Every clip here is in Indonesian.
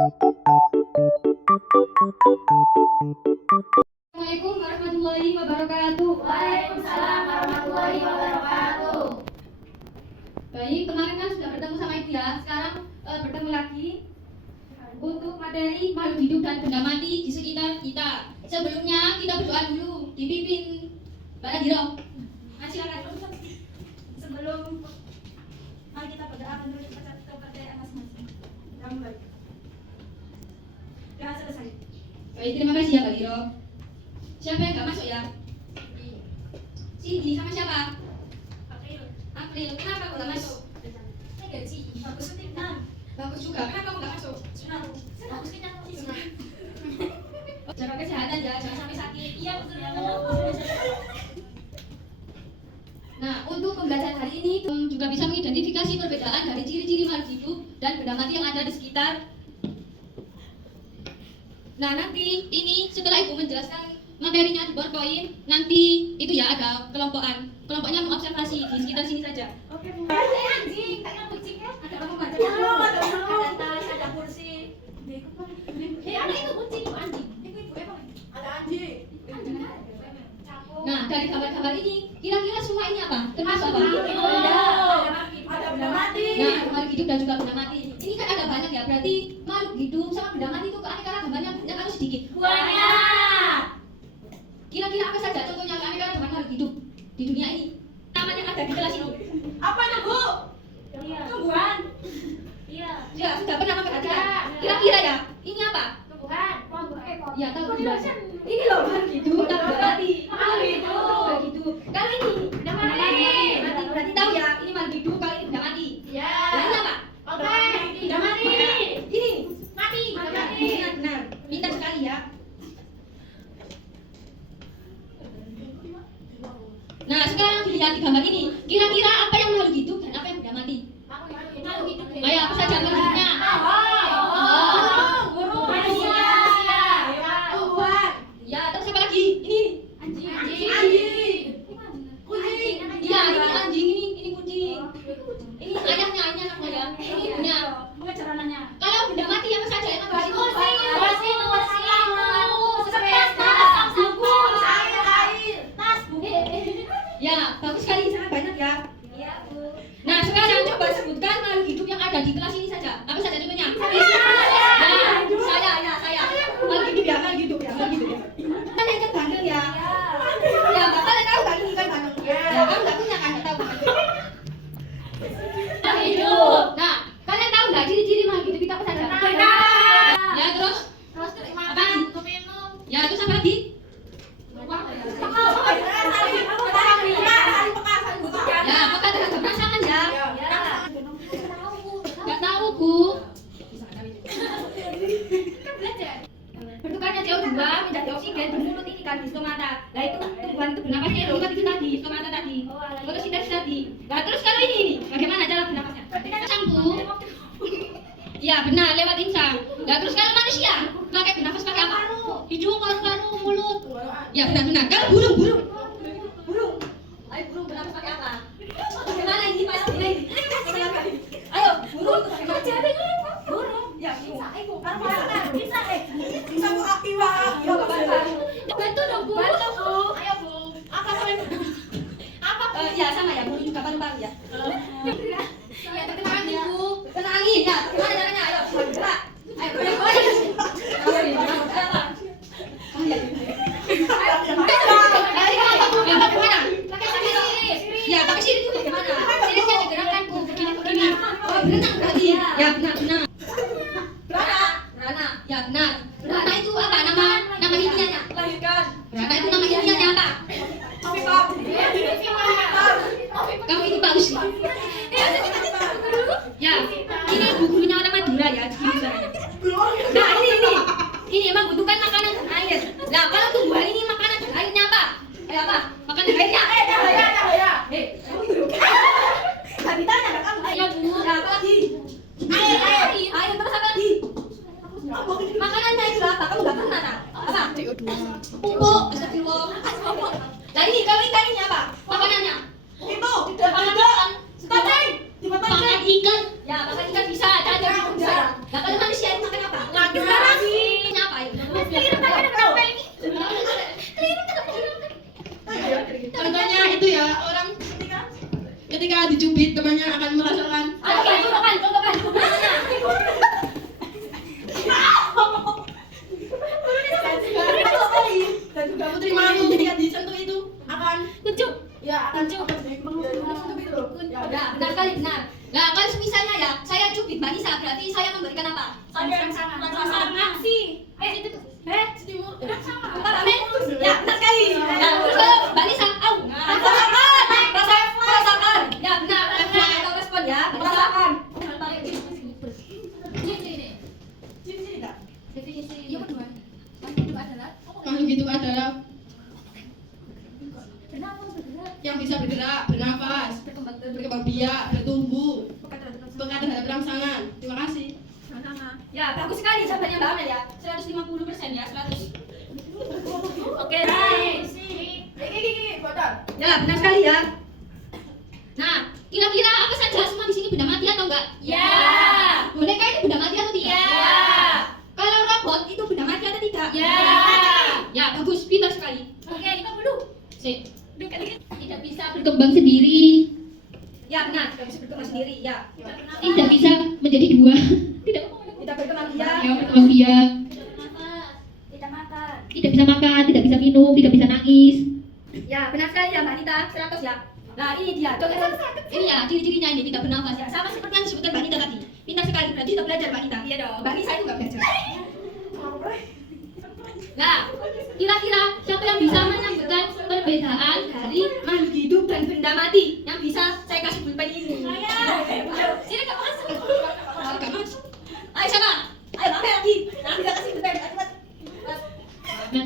Assalamualaikum warahmatullahi wabarakatuh. Waalaikumsalam warahmatullahi wabarakatuh. Baik, kemarin kan sudah bertemu sama Ibu ya. Sekarang bertemu lagi untuk materi makhluk hidup dan benda mati di sekitar kita. Sebelumnya kita berdoa dulu, dipimpin Mbak Nadira. Silakan. Sebelum mari kita berdoa menurut kepercayaan masing-masing. Kita mulai. Sudah selesai. Baik, terima kasih ya Mbak Nadira. Siapa yang nggak masuk ya? Cindy sama siapa? April. Kenapa kamu nggak masuk? Saya gaji. Bagus tidak. Bagus juga. Kenapa kamu nggak masuk? Sunat. Bagus tidak. Jaga kesehatan ya, jangan sampai sakit. Iya betul ya. Nah, untuk pembelajaran hari ini juga bisa mengidentifikasi perbedaan dari ciri-ciri makhluk hidup dan benda mati yang ada di sekitar. Nah, nanti ini setelah Ibu menjelaskan materinya di PowerPoint, nanti itu ya ada kelompokan. Kelompoknya mengobservasi di sekitar sini saja. Oke, Bu. Anjing, kayak kucing ya. Ada apa baca? Ada tas, ada kursi. Ada itu kucing, itu anjing. Itu apa? Ada anjing. Nah, dari gambar-gambar ini, kira-kira semua ini apa? Termasuk apa? Ada benda mati. Nah, makhluk hidup dan juga benda mati. Ini kan ada banyak ya, berarti makhluk hidup sama benda mati itu keanekaragamannya banyak atau sedikit? Banyak. Kira-kira apa saja contohnya keanekaragaman makhluk hidup di dunia ini? Taman yang ada di kelas ini. Apa nih, Bu? Tumbuhan. Iya. Ya, sudah pernah memperhatikan. Kira-kira ya, ini apa? Tumbuhan. Ya, tahu juga. Ini loh makhluk hidup dan benda mati. Makhluk hidup. Kalau ini Benda mati. berarti tahu ya, ini makhluk hidup, kalau ini benda mati. Ya. Nah, ini apa? Oke. Benda mati. Ini Mati. benar. Pintar sekali ya. Nah, sekarang dilihat di gambar ini. Kira-kira apa yang makhluk hidup dan apa yang benda mati? Ayo, apa saja makhluk hidupnya? Burung. Manusia. Tumbuhan. Ya, terus apa lagi? Ini. Anjing. Kucing. Iya, ini anjing, ini kucing. Ini ayahnya anaknya ya. Ini ibunya. Kalau benda mati apa saja yang ada di situ? Ya, bagus sekali, sangat banyak ya. Nah, sekarang coba sebutkan makhluk hidup yang ada di kelas ini saja. Apa saja contohnya? Nah, saya. Makhluk hidup ya. Kan yang kan bandel ya. Ya, Bapak kan tahu kan ini kan bandel. Ya, kamu nggak punya kan, nggak tahu kan. Nah, kalian tahu nggak ciri-ciri makhluk hidup itu apa saja? Ya, terus? Apa lagi? Ya, terus apa lagi? Ya, apakah terhadap rangsangan ya? Nggak tahu, Bu. Bertukarnya CO2 menjadi oksigen di mulut ini kan, di stomata. Nah, itu tumbuhan itu bernapasnya itu tadi, stomata tadi. Fotosintesis tadi. Nah, terus kalau ini bagaimana cara bernapasnya? Insang, Bu. Ya, benar, lewat insang. Nah, terus kalau manusia pakai bernafas pakai apa? Hidung, paru-paru, mulut. Ya, benar. Kalau burung. Ayo, burung bernafas pakai apa? Bagaimana ini Mas? Ini. Ayo, burung itu bagaimana? Burung. Ya, Bantu dong, Bu. Ayo, Bu. Ya sama ya, burung juga paru-paru ya. Ya, terkena angin, Bu. Kena angin ya. Bagaimana caranya? Ayo, gerak. Ayo, bagaimana? Ya, pakai sirip itu bagaimana? Siripnya digerakkan, Bu. Begini. Oh, berenang berarti. Ya, benar. Rana. Ya, benar. Rana itu apa? Nama iniannya. Rana itu nama iniannya apa? Kamu ini bagus. Ya, ini bukunya orang Madura ya. Nah, ini emang butuhkan makanan dan air. Nah, kalau tumbuhan ini makanan dan airnya apa? Apa? Makanan dan airnya. Gak ditanya kan kamu? Ya, Bu. Nah, apa lagi? Air terus apa lagi? Makanannya itu apa? Kamu gak pernah tak? Apa? Pupuk. Astagfirullah. Nah, ini kalau ikan ini apa? Makanannya? Itu. Makan ikan. Ya, makan ikan bisa. Nah, kalau manusia itu makan apa? bagus sekali jawabannya Mbak Amel ya. 150% ya, 100. Oke, Ya, benar sekali ya. Nah, kira-kira apa saja semua di sini benda mati atau enggak? Ya. Boneka itu benda mati atau tidak? Ya. Kalau robot itu benda mati atau tidak? Ya. Ya, bagus, pintar sekali. Oke, 50. Sip. Tidak bisa Berkembang sendiri, Ya, benar, tidak bisa berkembang sendiri. Ya. tidak bisa menjadi dua, Tidak Tidak berkembang biak. yang berkembang biak, Tidak makan. tidak bisa makan, tidak bisa minum, tidak bisa nangis. Ya, benar sekali ya Mbak Nita, 100 ya. Nah, ini dia. Contoh ini ya, ciri-cirinya ini tidak bernafas ya. Sama seperti yang disebutkan Mbak Nita tadi. Pintar sekali, berarti sudah belajar Mbak Nita. Iya dong. Mbak Nisa itu nggak belajar. Nah, kira-kira siapa yang bisa menyebutkan perbedaan dari makhluk hidup dan benda mati yang bisa saya kasih pulpen ini? Sini kamu masuk. Nggak masuk. Ayo siapa? Ayo Mbak Mel lagi. Nah, bisa kasih pulpen. Ayo, cepat. Nah,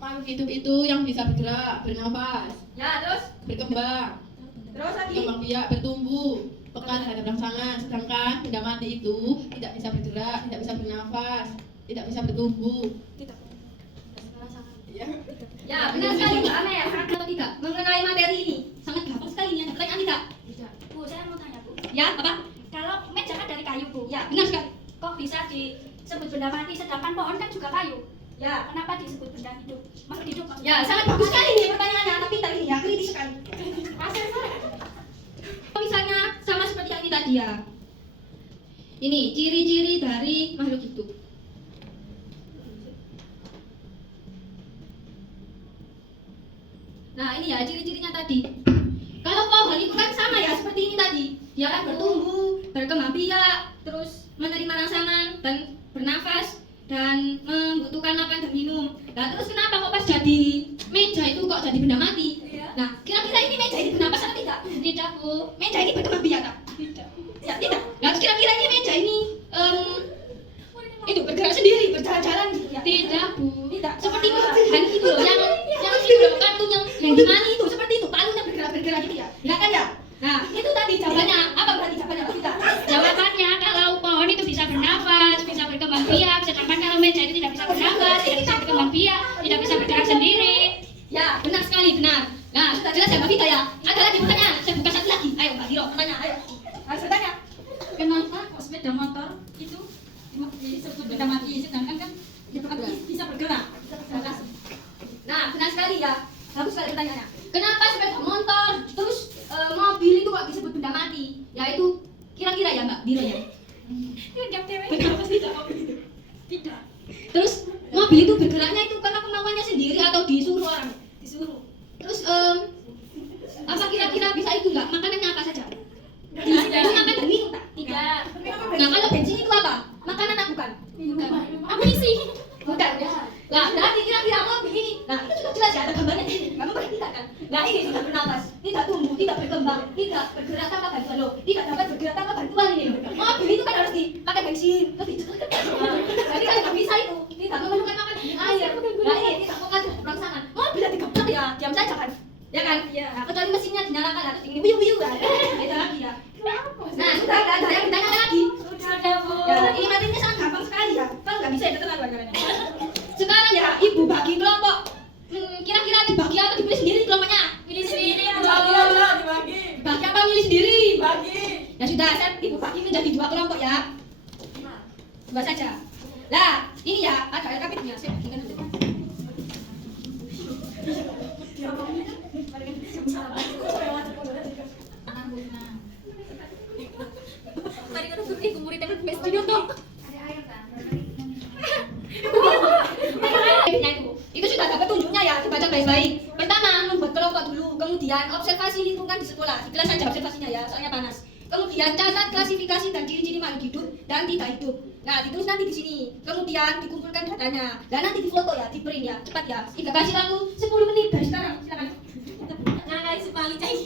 Makhluk hidup itu yang bisa bergerak, bernafas, Ya, terus berkembang, lagi. berkembang biak, bertumbuh, peka terhadap rangsangan. Sedangkan benda mati itu tidak bisa bergerak, tidak bisa bernafas, tidak bisa bertumbuh. Ya. Ya, benar sekali Mbak Amel. Atau tidak mengenai materi ini sangat gampang sekali ini. Ada pertanyaan tidak? Bu, saya mau tanya, Bu. Ya, apa? Kalau meja kan dari kayu, Bu. Ya, benar sekali. Kok bisa disebut benda mati sedangkan pohon kan juga kayu? Ya, Kenapa disebut benda hidup? Makhluk hidup maksudnya. ya sangat bagus sekali ini pertanyaannya. Tapi tadi ya kritis sekali. Hasil saya. Misalnya sama seperti yang ini tadi ya. Ini ciri-ciri dari makhluk hidup. Nah, ini ya ciri-cirinya tadi. Kalau pohon itu kan sama ya seperti ini tadi. Dia kan bertumbuh, berkembang biak, terus menerima rangsangan dan bernafas dan membutuhkan makan dan minum. Nah, terus kenapa kok pas jadi meja itu kok jadi benda mati? Iya. Nah, kira-kira ini meja ini bernafas atau tidak? Tidak, Bu. Meja ini berkembang biak tak? Tidak. Ya, tidak. Nah, kira-kira ini meja ini itu bergerak sendiri, berjalan-jalan gitu ya? tidak Bu. Tidak. Seperti paluhan itu loh, yang itu loh, kartun yang di mana itu seperti itu, palunya bergerak-bergerak gitu ya? Enggak kan ya? Nah, itu tadi jawabannya. Apa berarti jawabannya? Apa tidak? Jawabannya kalau pohon itu bisa bernafas, bisa berkembang biak, sedangkan kalau meja itu tidak bisa bernafas, tidak bisa berkembang biak, tidak bisa bergerak sendiri. Ya, benar sekali, benar. Nah, sudah jelas ya Mbak Vita ya? Ada lagi pertanyaan? Saya buka satu lagi. Ayo Mbak Hiro, pertanyaan, ayo. Harus bertanya. Kenapa kok sepeda motor itu disebut benda mati sedangkan kan bisa bergerak? Nah, benar sekali ya. Bagus sekali pertanyaannya. Kenapa sepeda motor terus mobil itu kok disebut benda mati? Yaitu kira-kira ya Mbak Biro ya. Tidak, cewek. Kenapa tidak? Tidak. Terus mobil itu bergeraknya itu karena kemauannya sendiri atau disuruh orang? Disuruh. Terus apa kira-kira bisa itu enggak? Makanannya apa saja? Itu makan dan minum tak? Tidak. Nah, kalau bensin itu apa? Makanan apa bukan? Bukan. Amunisi. Bukan. Nah, berarti kira-kira mobil ini. Nah, itu sudah jelas ya ada gambarnya di sini. Kamu perhatikan kan? Nah, ini tidak bernafas, tidak tumbuh, tidak berkembang, tidak bergerak tanpa bantuan loh, tidak dapat bergerak tanpa bantuan ini loh. Mobil itu kan harus dipakai bensin, lebih cepat. Jadi kan nggak bisa itu, tidak memerlukan makan di air. Nah, ini tidak mengandung rangsangan. Mobil yang digebrak ya, diam saja kan? Ya kan? Nah, kecuali mesinnya dinyalakan atau dingin, wiu-wiu kan? Beda lagi ya. Nah, sudah nggak ada yang ditanya lagi. Sudah, Bu. Ya, ini materinya sangat gampang sekali ya. Kalau nggak bisa ya terlalu anggarannya. Sekarang ya, ibu bagi kelompok. Kira-kira dibagi atau dipilih sendiri kelompoknya? Pilih sendiri, Bu. Bagi apa milih sendiri? Ya sudah, saya ibu bagi menjadi 2 kelompok ya. 2 saja. Lah, ini ya ada LKP-nya. Saya bagikan dulu. Tadi kan udah kumuri temen best video tuh. Itu sudah ada petunjuknya ya, dibaca baik-baik. Pertama, membuat kelompok dulu, kemudian observasi lingkungan di sekolah. Di kelas saja observasinya ya, soalnya panas. Kemudian catat klasifikasi dan ciri-ciri makhluk hidup dan tidak hidup. Nah, ditulis nanti di sini. Kemudian dikumpulkan datanya. Dan nanti difoto ya, di print ya, cepat ya. Kita kasih waktu 10 menit dari sekarang. Silakan. Nah, kali sekali cai.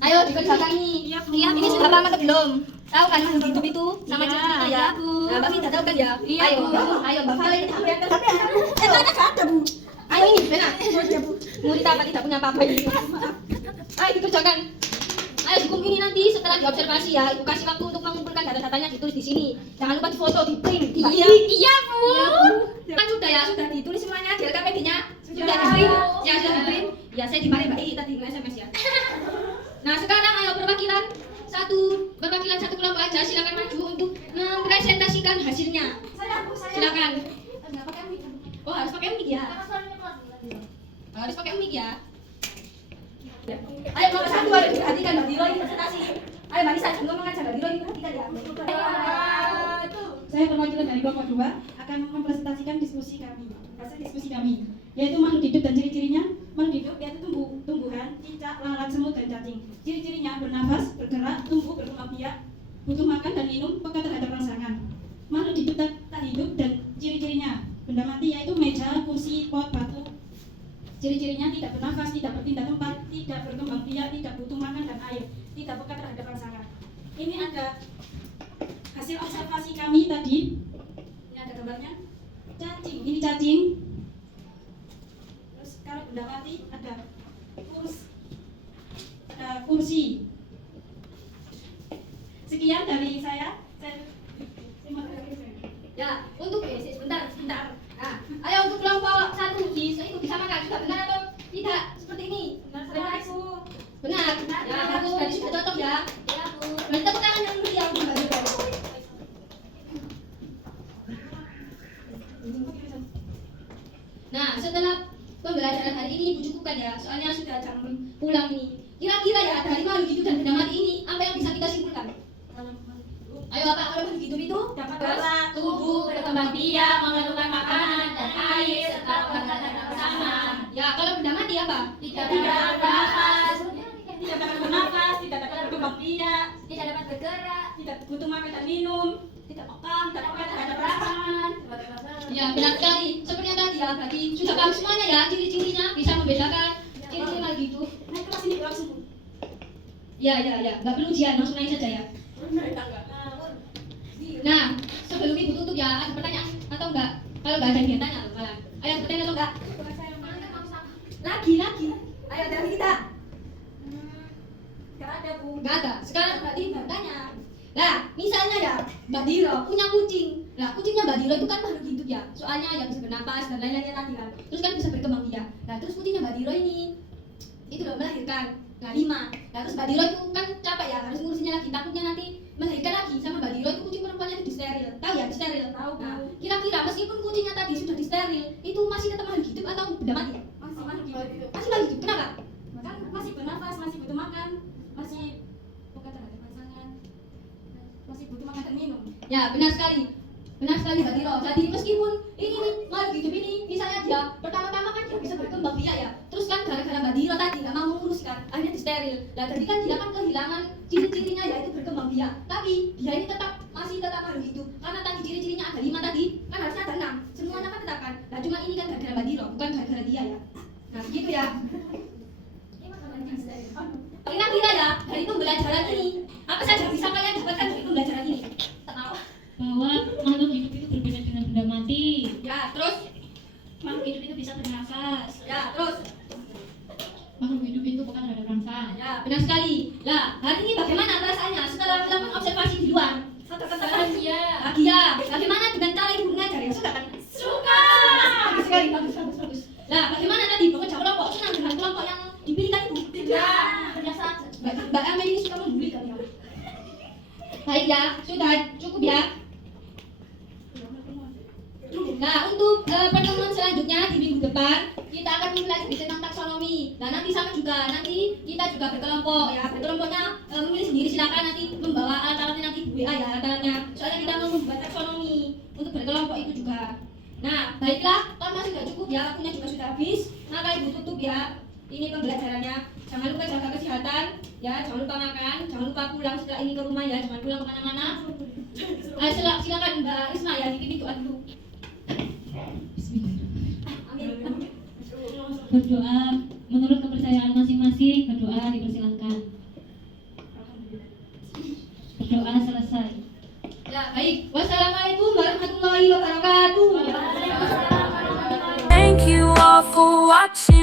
Ayo dikerjakan nih. Iya, Ini sudah paham atau belum? Tahu kan makhluk hidup itu sama ciri-cirinya ya? Iya, Bu. Nah, Mbak Vita tahu kan ya? Iya, Ayo, Bu. ayo Mbak Valen sampai mana ada Bu? Ayo ini, benar. Bu. Murid apa tidak punya apa-apa ini? Ayo dikerjakan. Ayo hukum ini nanti setelah diobservasi ya, ibu kasih waktu untuk mengumpulkan data-datanya ditulis di sini. Jangan lupa difoto, di print. Iya, Bu. Kan sudah ya, sudah ditulis semuanya di LKPD-nya. Sudah di print. Ya sudah di print. Ya saya dimarahin Mbak Ii tadi nge-SMS ya. Nah sekarang ayo perwakilan satu kelompok aja silakan maju untuk mempresentasikan hasilnya. Silakan. Oh harus pakai mic ya. Harus pakai mic ya. Ayo nomor 1 ayo diperhatikan Mbak Diro ini presentasi. Ayo Mbak Nisa jangan ngomong aja Mbak Diro ini perhatikan ya. Saya perwakilan dari kelompok 2 akan mempresentasikan diskusi kami, yaitu makhluk hidup dan ciri-cirinya. Makhluk hidup yaitu tumbuhan, cicak, lalat, semut, dan cacing. Ciri-cirinya bernafas, bergerak, tumbuh, berkembang biak, butuh makan dan minum, peka terhadap rangsangan. Makhluk hidup tak hidup dan ciri-cirinya benda mati yaitu meja, kursi, pot, batu. Ciri-cirinya tidak bernafas, tidak berpindah tempat, tidak berkembang biak, tidak butuh makan dan air, tidak peka terhadap rangsangan. Ini ada hasil observasi kami tadi. Ini ada gambarnya. Cacing, ini cacing. Terus kalau benda mati ada kursi. Sekian dari saya. Terima kasih. Ya, untuk sebentar. Nah, ayo untuk kelompok 1 itu disamakan sudah benar atau tidak seperti ini? Benar Bu. Benar. Ya, bagus. Berarti sudah cocok ya. Ya, Bu. Berarti tepuk tangan yang dulu ya untuk Mbak Diro. Nah, setelah pembelajaran hari ini Ibu cukupkan ya, soalnya sudah jam pulang ini. Kira-kira ya dari makhluk hidup dan benda mati ini apa yang bisa kita simpulkan? Ayo apa kalau makhluk hidup itu Dapat gerak, tumbuh, berkembang biak, memerlukan makanan dan air serta menggunakan bersama. ya kalau benda mati apa? Tidak bernafas, Tidak dapat bernafas, tidak dapat berkembang biak, tidak dapat bergerak, tidak butuh makan dan minum, tidak peka, tidak peka terhadap terhadap rangsangan. rangsangan. Ya benar sekali. Seperti yang tadi ya, berarti sudah paham semuanya ya ciri-cirinya bisa membedakan ciri-ciri makhluk hidup. Naik kelas ini langsung. Ya, nggak perlu ujian, langsung naik saja ya. Nah, sebelum Ibu tutup ya, ada pertanyaan atau enggak? Kalau nggak ada yang tanya loh malah. Ayo ada pertanyaan atau enggak? Lagi. Ayo dari kita. Gak ada, Bu. Enggak ada. Sekarang berarti Mbak tanya. Nah, misalnya ya, Mbak Diro punya kucing. Nah, kucingnya Mbak Diro itu kan makhluk hidup ya. Soalnya ya bisa bernapas dan lain-lainnya tadi kan. Terus kan bisa berkembang biak. Nah, terus kucingnya Mbak Diro ini itu udah melahirkan. Nah, 5. Nah, terus Mbak Diro itu kan capek ya, harus ngurusinnya lagi. Takutnya nanti melahirkan lagi sama Mbak Diro itu kucing perempuannya itu disteril. Tahu ya, disteril? Tahu, Bu. Nah, kira-kira meskipun kucingnya tadi sudah disteril, itu masih tetap makhluk hidup atau benda mati? Masih makhluk hidup. Masih makhluk hidup. Kenapa? Kan masih bernafas, masih butuh makan, masih peka terhadap rangsangan, masih butuh makan dan minum. Ya, benar sekali. Benar sekali Mbak Diro. Jadi meskipun ini makhluk hidup ini, misalnya dia pertama-tama kan dia bisa berkembang biak ya. Terus kan gara-gara Mbak Diro tadi nggak mau menguruskan, akhirnya disteril. Nah, jadi kan dia kan kehilangan ciri-cirinya yaitu berkembang biak. Tapi dia ini masih tetap makhluk hidup. Karena tadi ciri-cirinya ada 5 tadi, kan harusnya ada 6. Semuanya kan tetap kan. Nah, cuma ini kan gara-gara Mbak Diro, bukan gara-gara dia ya. Nah, gitu ya. Kira-kira ya dari pembelajaran ini apa saja bisa kalian dapatkan dari pembelajaran ini? Bahwa makhluk hidup itu berbeda dengan benda mati. Ya, terus Makhluk hidup itu bisa bernafas. ya, terus Makhluk hidup itu bukan terhadap rangsangan. ya, benar sekali. Lah, hari ini bagaimana perasaannya setelah melakukan observasi di luar? Bahagia. Bahagia. Bagaimana dengan cara ibu mengajar ya? Suka kan? Suka. Bagus sekali, bagus. Lah, bagaimana tadi bekerja kelompok? Senang dengan kelompok yang dipilihkan ibu? Tidak. Biasa. Mbak Amel ini suka membuli kan ya? Baik ya, sudah cukup ya. Nah, untuk pertemuan selanjutnya di minggu depan kita akan mempelajari tentang taksonomi. Nah, nanti sama juga, nanti kita juga berkelompok ya. Berkelompoknya memilih sendiri, silakan nanti membawa alat-alatnya nanti WA ya, alat-alatnya. Soalnya kita mau membuat taksonomi untuk berkelompok itu juga. Nah, baiklah, kalau masih tidak cukup ya, waktunya juga sudah habis. Maka Ibu tutup ya. Ini pembelajarannya. Jangan lupa jaga kesehatan ya, jangan lupa makan, jangan lupa pulang setelah ini ke rumah ya, jangan pulang kemana-mana. Silakan Mbak Risma ya, dipimpin doa dulu. Amin. Berdoa menurut kepercayaan masing-masing. Berdoa dipersilakan. Berdoa selesai. Ya, baik. Wassalamualaikum warahmatullahi wabarakatuh. Thank you all for watching.